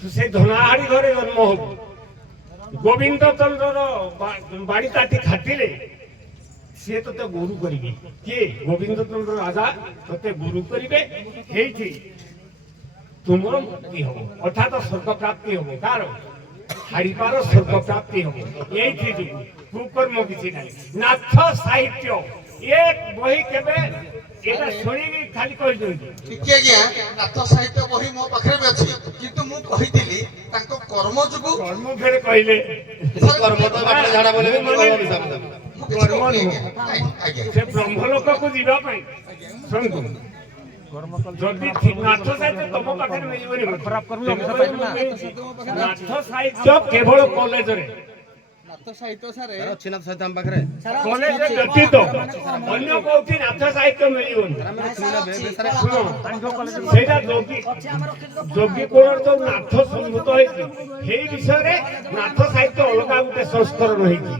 ତୁ ସେଇ ଧନାହାଡ଼ି ଘରେ ଜନ୍ମ ହବୁ ଗୋବିନ୍ଦ ଚନ୍ଦ୍ରର ବାଡ଼ି କାଟି ଖାଟିଲେ ସିଏ ତୋତେ ଗୁରୁ କରିବେ କିଏ ଗୋବିନ୍ଦ ଚନ୍ଦ୍ର ରାଜା ତୋତେ ଗୁରୁ କରିବେ ହେଇଠି ତୁମର ମୁକ୍ତି ହବ ଅର୍ଥାତ ସ୍ୱର୍ଗ ପ୍ରାପ୍ତି ହବ କାର ହାଡ଼ିପାର ସ୍ୱର୍ଗ ପ୍ରାପ୍ତି ହବ ଏଇଠି ଯିବୁ କୁକର୍ମ କିଛି ନାହିଁ ନାଥ ସାହିତ୍ୟ ଏ ବହି କେବେ ଏଇଟା ଶୁଣିକି ଖାଲି କହିଛନ୍ତି ଟିକେ ଆଜ୍ଞା ନାଥ ସାହିତ୍ୟ ବହି ମୋ ପାଖରେ ବି ଅଛି କିନ୍ତୁ ମୁଁ କହିଥିଲି ତାଙ୍କ କର୍ମ ଯୋଗୁ କର୍ମ ଫେରେ କହିଲେ କର୍ମ ତ ବାଟରେ ଝାଡା ବୋଲେ ବି ଅଭିଶାପ ଦେବେ। ମୁଁ କିଛି କର୍ମ କହୁନି ନୁହଁ ଆଜ୍ଞା ସେ ବ୍ରହ୍ମଲୋକକୁ ଯିବା ପାଇଁ ଶୁଣନ୍ତୁ ଯଦି ନାଥ ସାହିତ୍ୟ ତମ ପାଖରେ ମିଳିବନି ନାଥ ସାହିତ୍ୟ କେବଳ କଲେଜରେ କଲେଜରେ ବ୍ୟତୀତ ଅନ୍ୟ କୋଉଠି ନାଥ ସାହିତ୍ୟ ମିଳିବନି ସେଇଟା ଯୋଗୀ କୋଣରେ ଯୋଉ ନାଥ ସମ୍ଭୂତ ହେଇଛି ସେଇ ବିଷୟରେ ନାଥ ସାହିତ୍ୟ ଅଲଗା ଗୋଟେ ସଂସ୍କରଣ ହେଇଛି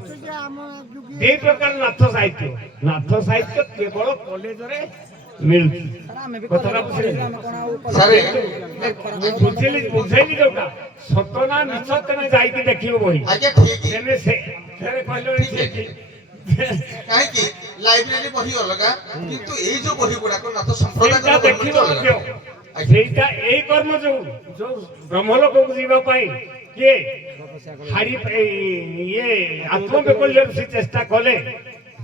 ଦି ପ୍ରକାର ନାଥ ସାହିତ୍ୟ କେବଳ କଲେଜରେ ମିଳୁଛି ଆମେ ବି କଥାଟା ବୁଝିଲେ ଆମେ କଣ ଆଉ ସାରେ ମୁଁ ବୁଝେଇଲି ଯୋଉଟା ସତ ନା ମିଛ ତମେ ଯାଇକି ଦେଖିବ ବହି ଆଜ୍ଞା ଠିକ ତେଣେ ଫେରେ କହିଲ ଠିକ କାହିଁକି ଲାଇବ୍ରେରୀ ବହି ଅଲଗା କିନ୍ତୁ ଏଇ ଯୋଉ ବହି ଗୁଡାକ ନାଥ ସେଇଟା ସମ୍ପ୍ରଦାୟର ଦେଖିବ ମଧ୍ୟ ସେଇଟା ଏଇ କର୍ମ ଯୋଉ ବ୍ରହ୍ମଲୋକକୁ ଯିବା ପାଇଁ କିଏ ହାରି ଇଏ ଆତ୍ମବିକଲ୍ୟରୁ ସେ ଚେଷ୍ଟା କଲେ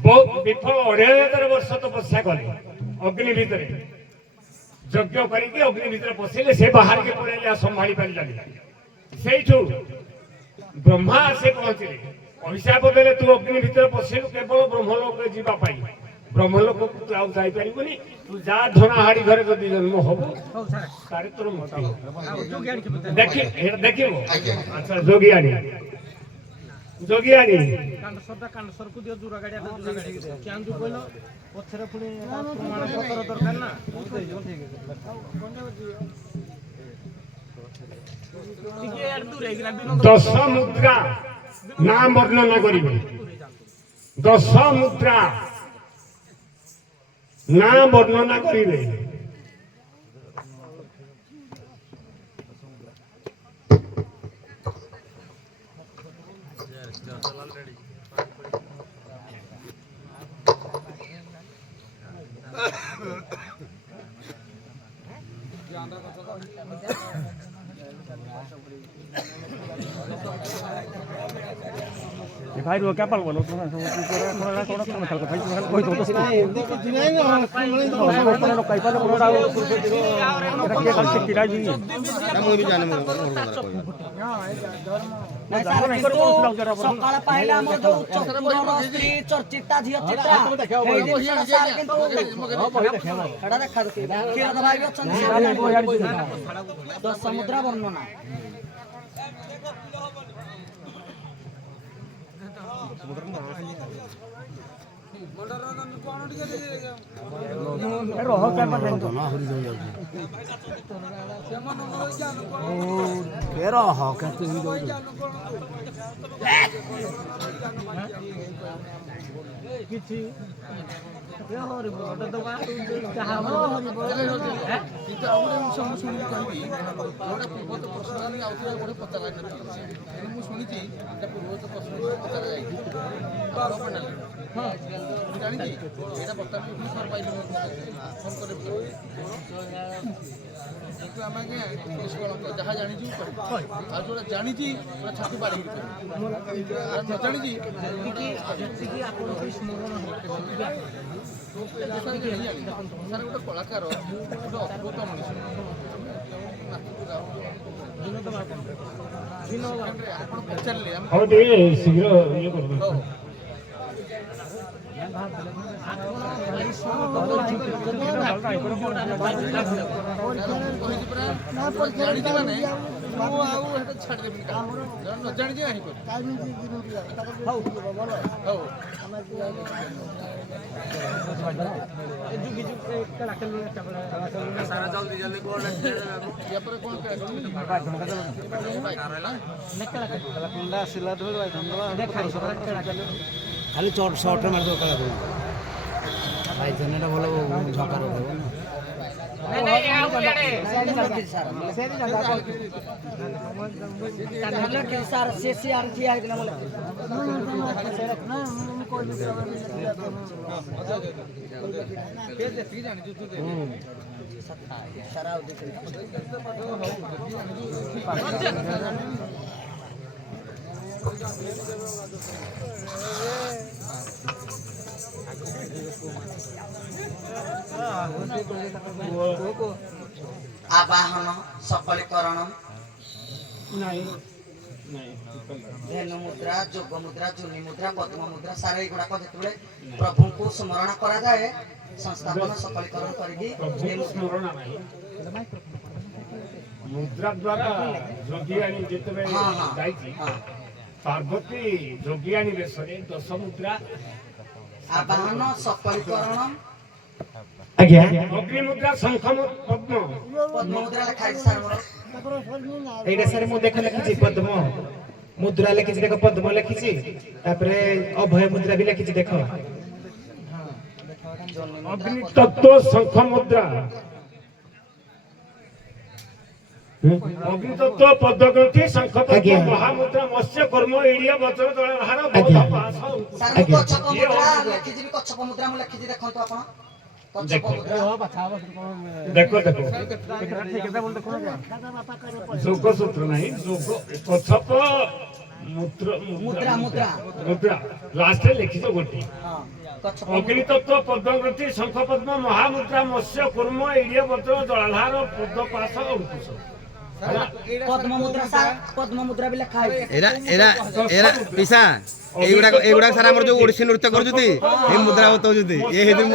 ବହୁତ ବିଫଳ 2500 ବର୍ଷ ତପସ୍ୟା କଲେ ଅଗ୍ନି ଭିତରେ ଯଜ୍ଞ କରିକି ଅଗ୍ନି ଭିତରେ ପଶିଲେ ସେ ବାହାରିକି ପଳେଇଲେ ଆଉ ସମ୍ଭାଳି ପାରିଲାନି ସେଇଠୁ ବ୍ରହ୍ମା ଆସି ପହଞ୍ଚିଲେ ଅଭିଶାପ ଦେଲେ ତୁ ଅଗ୍ନି ଭିତରେ ପଶିଲୁ କେବଳ ବ୍ରହ୍ମଲୋକ ଯିବା ପାଇଁ ବ୍ରହ୍ମଲୋକକୁ ତୁ ଆଉ ଯାଇପାରିବୁନି ତୁ ଯା ଧନାହାଡି ଘରେ ଯଦି ଜନ୍ମ ହବୁ ତାରେ ତୋର ମତି ଦେଖିବ ଆଚ୍ଛା ଯୋଗିଆଣୀ କାଣ୍ଡସରକୁ ଦିଅ ଦୂର ଗାଡିଆ କ୍ୟାନ୍ ଯୋଉ କହିଲ ପଛରେ ପୁଣି ପ୍ରମାଣ ପତ୍ର ଦରକାର ନା ଦଶ ମୁଦ୍ରା ନା ବର୍ଣ୍ଣନା କରିବେ 10 ମୁଦ୍ରା ନା ବର୍ଣ୍ଣନା କରିବେ भाई रो क्या पाल बोलो थोड़ा थोड़ा कम खाल भाई खाल कोई तो नहीं ना लोग कई पाल बोलो राव के खाल से किरा जी मैं भी जाने में ସକାଳ ପାଇଲା ଆମର ଯୋଉ ଚତୁର ସ୍ତ୍ରୀ ଚର୍ଚ୍ଚିତା ଝିଅ ଚିତ୍ରା କିନ୍ତୁ ଏଟା ଦେଖା କ୍ଷୀର ଭାଇ ଅଛନ୍ତି 10 ମୁଦ୍ରା ବର୍ଣ୍ଣନା रह क्या पाल ना हरि जाऊ केरो हो क्या तू किछि हरि बोल दबा चाहा କିନ୍ତୁ ଆଉ ଗୋଟେ ଜିନିଷ ମୁଁ ଶୁଣିକି କହିବି ଗୋଟେ ପୂର୍ବତ ପ୍ରଶ୍ନ ଆଉ ଥରେ ଗୋଟେ ପଚାରା ଯାଇଥିଲା ମୁଁ ଶୁଣିଛି ଏଟା ପୂର୍ବତ ପ୍ରଶ୍ନ ପଚାରା ଯାଇଥିଲା ହଁ ମୁଁ ଜାଣିଛି ଏଇଟା ବର୍ତ୍ତମାନ ସାର୍ ପାଇଲି ଫୋନ୍ କରି କିନ୍ତୁ ଆମେ ଆଜ୍ଞା ଯାହା ଜାଣିଛୁ ଆଉ ଯୋଉଟା ଜାଣିଛି ପୁରା ଛାତି ପାରି ନ ଜାଣିଛି ସାର୍ ଗୋଟେ କଳାକାର ଗୋଟେ ଅଦ୍ଭୁତ ମଣିଷ ଆପଣ ପଚାରିଲେ ହଉ ଟିକେ ଶୀଘ୍ର ଇଏ କରିଦେବୁ ଜାଣିଛି ମାନେ ମୁଁ ଆଉ ସେଟା ଛାଡ଼ିଦେବିନି ନ ଜାଣିଛି ନାହିଁ ହଉ ହଉ खाली शॉर्ट मार दो कला भाई जनेटा भलो झका रो ଆବାହନ ସକଳୀକରଣ ଧେନୁ ମୁଦ୍ରା ଯୋଗ ମୁଦ୍ରା ଜୁନି ମୁଦ୍ରା ପଦ୍ମ ମୁଦ୍ରା ସାରା ଏଗୁଡାକ ଯେତେବେଳେ ପ୍ରଭୁଙ୍କୁ ସ୍ମରଣ କରାଯାଏ ସଂସ୍ଥାପନ ସକଳୀକରଣ କରିକି ମୁଦ୍ରା ଦ୍ୱାରା ଯୋଗିଆଣୀ ଯେତେବେଳେ ଯାଇଛି ପାର୍ବତୀ ଯୋଗିଆଣୀ ବେଶରେ 10 ମୁଦ୍ରା ଆବାହନ ସକଳୀକରଣ ଆଜ୍ଞା ଅଗ୍ନି ମୁଦ୍ରା ଶଙ୍ଖ ପଦ୍ମ ପଦ୍ମ ମୁଦ୍ରା ଲେଖା ହେଇଛି ସାର୍ ମୋର ଏଇଟା ସାର୍ ମୁଁ ଦେଖ ଲେଖିଛି ପଦ୍ମ ମୁଦ୍ରା ଲେଖିଛି ଦେଖ ପଦ୍ମ ଲେଖିଛି ତାପରେ ଅଭୟ ମୁଦ୍ରା ବି ଲେଖିଛି ଦେଖ ଅଗ୍ନି ତତ୍ତ୍ୱ ଶଙ୍ଖ ମୁଦ୍ରା ଅଗ୍ନି ତତ୍ତ୍ୱ ପଦ୍ମଗ୍ରନ୍ଥି ଶଙ୍ଖ ଆଜ୍ଞା। ତତ୍ତ୍ୱ ମହାମୁଦ୍ରା ମତ୍ସ୍ୟ କର୍ମ ଏଡ଼ିଆ ବଚନ ଜଳଧାର ଆଜ୍ଞା। ସାର୍ ମୁଁ କଚ୍ଛପ ମୁଦ୍ରା ଲେଖିଯିବି କଚ୍ଛପ ମୁଦ୍ରା ମୁଁ ଲେଖିଛି ଦେଖନ୍ତୁ ଆପଣ କଚ୍ଛପ ମୁଦ୍ରା ଦେଖ ଯୋଗ ସୂତ୍ର ନାହିଁ ଯୋଗ କଚ୍ଛପ ମୁଦ୍ରା ମୁଦ୍ରା ମୁଦ୍ରା ଲାଷ୍ଟରେ ଲେଖିଛ ଗୋଟେ ହଁ କଚ୍ଛପ ଅଗ୍ନି ତତ୍ତ୍ୱ ପଦ୍ମଗ୍ରନ୍ଥି ଶଙ୍ଖ ପଦ୍ମ ମହାମୁଦ୍ରା ମତ୍ସ୍ୟ କୁର୍ମ ଏଡ଼ିଆ ବଚନ ଜଳଧାର ପଦ୍ମପାଶ ଅଙ୍କୁଶ ପଦ୍ମ ମୁଦ୍ରା ସାର୍ ପଦ୍ମ ମୁଦ୍ରା ବି ଲେଖା ହେଇଛି ଏରା ଏରା ଏରା ପିସା ଏଗୁଡାକ ସାରା ଆମର ଯୋଉ ଓଡିଶୀ ନୃତ୍ୟ କରୁଛନ୍ତି ଏ ମୁଦ୍ରା ବତାଉଛନ୍ତି ଏ ହେଇଥିରୁ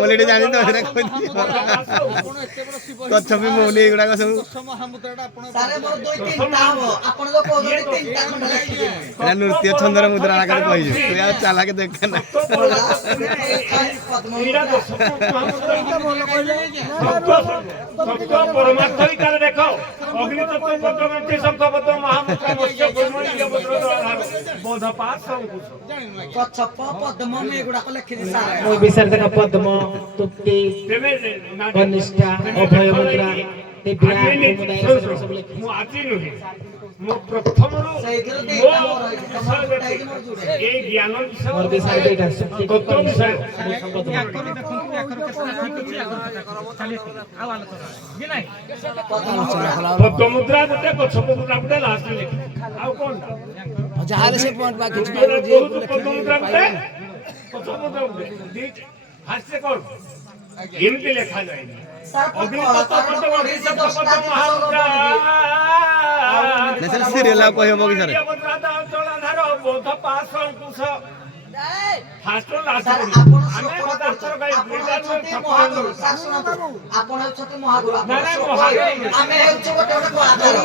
ମୋଲେଟି ଜାଣି ତ ଏରା କହିଛି କଚ୍ଛପି ମୌଲି ଏଗୁଡାକ ସବୁ ସାର୍ ମୋର ଦୁଇ ତିନିଟା ହବ ଆପଣ ଯୋଉ କହୁଛନ୍ତି ତିନିଟା ଖଣ୍ଡ ଲେଖିଦେବେ ଏରା ନୃତ୍ୟ ଛନ୍ଦର ମୁଦ୍ରା ଆକାରରେ କହିଛୁ ତୁ ଆଉ ଚାଲାକ ଦେଖ ନା ପଦ୍ମ ଏଇଟା ପରମାର୍ଥ ଭିତରେ ଦେଖ ଅଗ୍ନି ତତ୍ତ୍ୱ ପଦ୍ମଗ୍ରନ୍ଥି ଶଙ୍ଖ ପଦ୍ମ ମହାମୁଦ୍ରା ମତ୍ସ୍ୟ କୁର୍ମ ଏଡ଼ିଆ ବଚନ ଜଳଧାର ବୋଧପାଶ ଅଙ୍କୁଶ କଚ୍ଛପ ପଦ୍ମ ମୁଁ ଏଗୁଡାକ ଲେଖିଛି ସାର୍ ମୋ ବିଷୟରେ ଦେଖ ପଦ୍ମ ତୃପ୍ତି କନିଷ୍ଠା ଅଭୟ ମୁଦ୍ରା ଦିବ୍ୟା କୁମୁଦାୟ ସବୁ ଲେଖିଛି ମୁଁ ଆଜି ନୁହେଁ ମୁଁ ପ୍ରଥମରୁ ସେଇଥିରୁ ଦିଟା ମୋର ହେଇଛି ତମର ଗୋଟେ ହେଇଛି ମୋର ଯୋଡ଼େ ଏଇ ଜ୍ଞାନ ମୋର ବିଷୟରେ ଦୁଇଟା ସୁକ୍ତି ତତ୍ତ୍ୱ ବିଷୟ ପଦ୍ମ ମୁଦ୍ରା ଗୋଟେ କଚ୍ଛପ ମୁଦ୍ରା ଗୋଟେ ଲାଷ୍ଟରେ ଲେଖିଛି ଆଉ କଣ ଯାହାହେଲେ ସେ ପଏଣ୍ଟ ବାକି ପଦ୍ମ ମୁଦ୍ରା ଗୋଟେ କଚ୍ଛପ ମୁଦ୍ରା ଗୋଟେ ଦିଟା ହାସ୍ୟ କଣ ଏମିତି ଲେଖାଯାଏନି ସାର୍ ଅଗ୍ନି ତତ୍ତ୍ୱ ପଦ୍ମଗ୍ରନ୍ଥି ଶଙ୍ଖ ପଦ୍ମ ମହାମୁଦ୍ରା ନା ସାର୍ ସିରିଏଲ ଆଉ କହିବ କି ସାର୍ ଜଳଧାର ବୋଧପାଶ ଅଙ୍କୁଶ ଫାଷ୍ଟରୁ ଲାଷ୍ଟ ସାର୍ ଆମେ ଆପଣ ପଦାର୍ଥର ଆପଣ ହେଉଛନ୍ତି ମହାଗୁରୁ ସାର୍ ଶୁଣନ୍ତୁ ଆପଣ ହେଉଛନ୍ତି ମହାଗୁରୁ ଆପଣ ନା, ନା, ସବୁ ମହାଗୁରୁ କହିବେ। ଆମେ ହେଉଛୁ ଗୋଟେ ଗୋଟେ କଳାକାର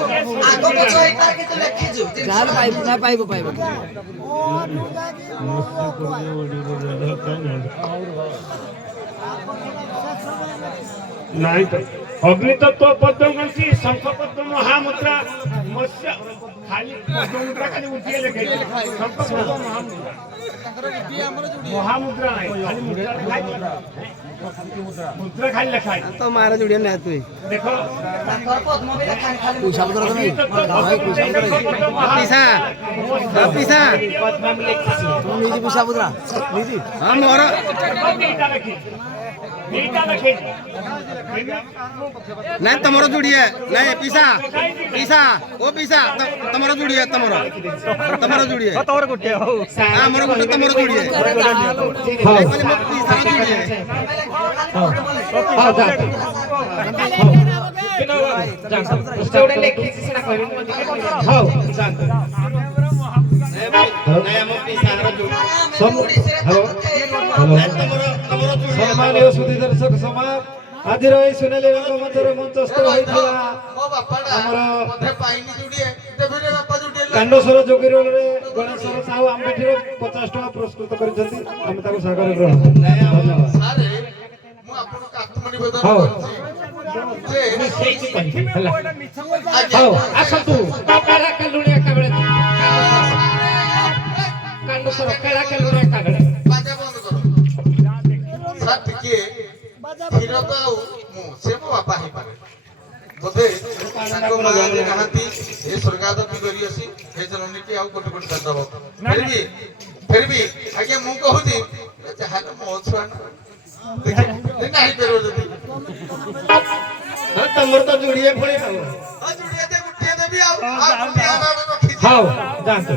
ଆଗ ପଛ ହେଇପାରେ କିନ୍ତୁ ଲେଖିଛୁ ଯାହାହେଲେ ପାଇବ ନା ପାଇବ ପାଇବ ନାଇଁ ତ ଅଗ୍ନି ତତ୍ତ୍ୱ ପଦ୍ମଗ୍ରନ୍ଥି ଶଙ୍ଖ ପଦ୍ମ ମହାମୁଦ୍ରା ମତ୍ସ୍ୟ ଖାଲି ପଦ୍ମମୁଦ୍ରା ଖାଲି ଉଠିଏ ଲେଖେ ଶଙ୍ଖ ପଦ୍ମ ମହାମୁଦ୍ରା ମହାମୁଦ୍ରା ନାହିଁ ଖାଲି ମୁଦ୍ରା ଲେଖା ହେଇଛି। ମୁଦ୍ରା ଖାଲି ଲେଖା ହେଇଛି। ତ ମାର ଯୋଡିଆ ନା ତୁଇ ଦେଖ ତାଙ୍କର ପଦ୍ମ ବି ଲେଖାନି ଖାଲି ପଇସା ପତ୍ର ତ ଅଗ୍ନି ନାଇଁ ତତ୍ତ୍ୱ ପଦ୍ମଗ୍ରନ୍ଥି ଶଙ୍ଖ ପଦ୍ମ ପିସା ମହାମୁଦ୍ରା ପିସା ପଦ୍ମ ମୁଁ ଲେଖିଛି ନିଜେ ପଇସା ପତ୍ର ନିଜେ ହଁ ମୋର ଦିଟା ଲେଖିଛି ଦିଟା ଲେଖିଛି ନାଇଁ ତମର ଯୋଡିଏ ନାଇଁ ପିସା ପିସା ଓ ପିସା ତମର ଯୋଡିଏ ତମର ଯୋଡିଏ ତମର ଗୋଟେ ହଉ ଆମର ଗୋଟେ ତମର ଯୋଡିଏ ହଉ କହିଲି ମୋ ପିସାର ଯୋଡିଏ ହଉ ଯାଆନ୍ତୁ ଯୋଉଟା ଲେଖିଛି ସେଟା କହିବେ ମୁଁ ଅଧିକା କହିବି। ହଉ ଯାଆନ୍ତୁ ନାଇଁ ଆମ ପିସାର ଯୋଡିଏ ସମ୍ମାନୀୟ ସୁଧୀ ଦର୍ଶକ ସମାଜ ଆଜିର ଏହି ସୁନେଲି ରଙ୍ଗମଞ୍ଚରେ ମଞ୍ଚସ୍ଥ ହୋଇଥିବା ମୋ ବାପାଟା ଆମର ବୋଧେ ପାଇନି ଯୋଡ଼ିଏ ଦେବୀରେ ବାପା ଯୋଡ଼ିଏ କାଣ୍ଡସ୍ୱର ଯୋଗୀରରେ ଗଣେଶ୍ୱର ସାହୁ ଆମ୍ବିଠିର 50 ଟଙ୍କା ପୁରସ୍କୃତ କରିଛନ୍ତି ଆମେ ତାକୁ ସାଗର ଗ୍ରହଣ କରୁ। ଧନ୍ୟବାଦ। ସାରେ ମୁଁ ଆପଣଙ୍କୁ ଆତ୍ମନିବେଦନ ହଉ। କରୁଛି ଯେ ସେଇଠି କହିବି ହେଲା ଆଜ୍ଞା ହଉ ଆସନ୍ତୁ କାଳା କାଲୁଣି ଏକାବେଳେ କାଣ୍ଡୁସର କାଳା କାଲୁଣି ଏକାବେଳେ ବାଜା ବନ୍ଦ କର ସାର୍ ଟିକେ କ୍ଷୀର ତ ଆଉ ମୁଁ ସେ ମୋ ବାପା ହେଇପାରେ ବୋଧେ ତାଙ୍କ ମା ଆଜି ନାହାନ୍ତି ଏ ସ୍ୱର୍ଗାଦପି କରି ଆସି ଏ ଜନନୀକି ଆଉ କୋଟି କୋଟି ଧନ୍ୟବାଦ ଫେରବି ଆଜ୍ଞା ମୁଁ କହୁଛି ଯାହାହେଲେ ମୋ ଛୁଆ ନା ନାହିଁ ପାରିବ ଯଦି ତମର ତ ଯୋଡିଏ ପୁଣି ଆଉ ଆଉ ଯୋଡ଼ିଏ ଦେ ଗୋଟିଏ ଦେବି ଆଉ ଗୋଟିଏ ଆଣ ରଖିଛି ହଉ ଯାଆନ୍ତୁ